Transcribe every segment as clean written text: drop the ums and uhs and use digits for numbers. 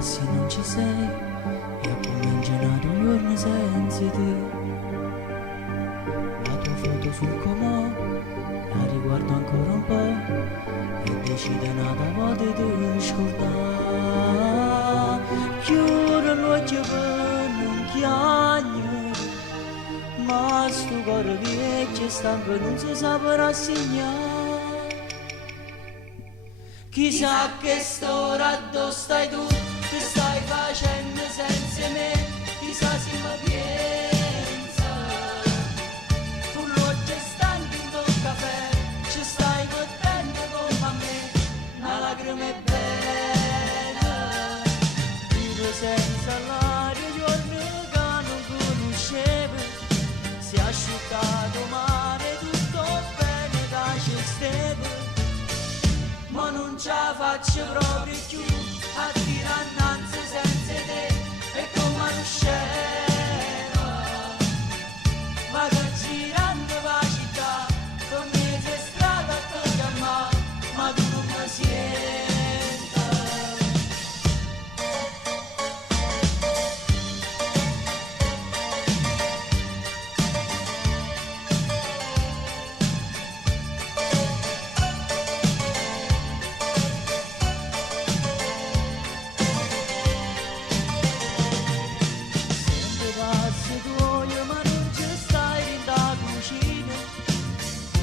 passi non ci sei, io come ingenato giorno senza te. La tua foto sul comò, la riguardo ancora un po' e decido una volta di scordare. Chiudo l'occhio per non chiagnere, ma sto cuore vecchio e stanco non si sa per rassegnare. Chissà che st'ora dove stai tu, che stai facendo senza me, chissà se mi pensa. Tu l'occhio è stanco in tuo caffè, ci stai mettendo come a me, una lacrima è bella. Vivo senza l'aria, giorni che non conoscevo, si è asciugato mare, tutto bene da ci steve. Ma non ce la faccio proprio più a tirare innanzi senza te, e come non scema. Ma che girando per la città, con mezza strada a toccare, ma tu non mi senti.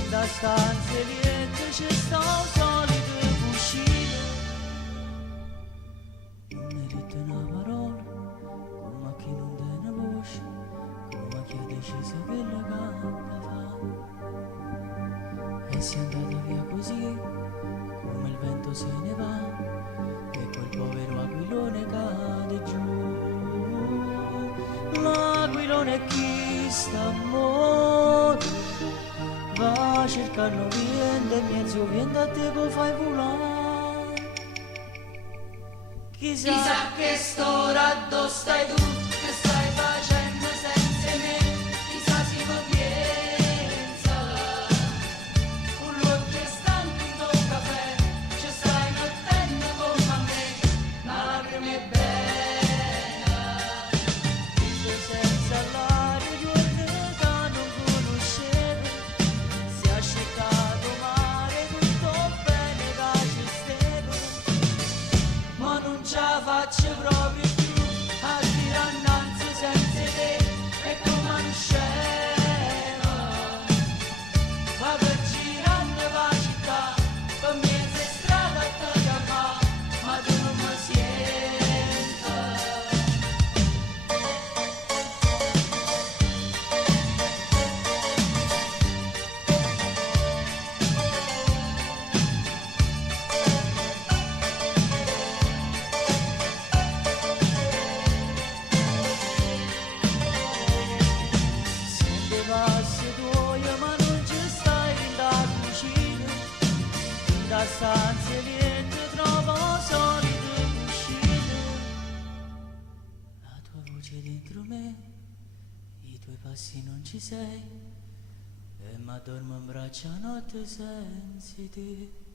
Da stanze liete ci sta un solito cuscino. Non mi dite una parola, come a chi non te ne voce, come a chi ha deciso che le canta fa. E si è andata via così, come il vento se ne va, e quel povero aquilone cade giù. L'aquilone chi sta morto, va cercando vento e mezzo vento a te che fai volare. Chissà che st'ora dove stai tu, che stai facendo senza me, chissà se mi pensa. Un l'occhio è stanco in tuo caffè, ci stai mettendo come a me, una lacrima è bella. Vivo senza l'aria, giorni che non conoscevo, si è asciugato mare, tutto bene da ci steve. Ma non ce la faccio proprio più a tirare innanzi senza te, e come non scema. Ma per girando per la città, per mezza strada a toccare, ma tu non mi senti. Ma non ci stai in da cucina, in da stanze niente trovo solite cuscine. La tua voce dentro me, i tuoi passi non ci sei, e ma dormo in braccio a notte senza te.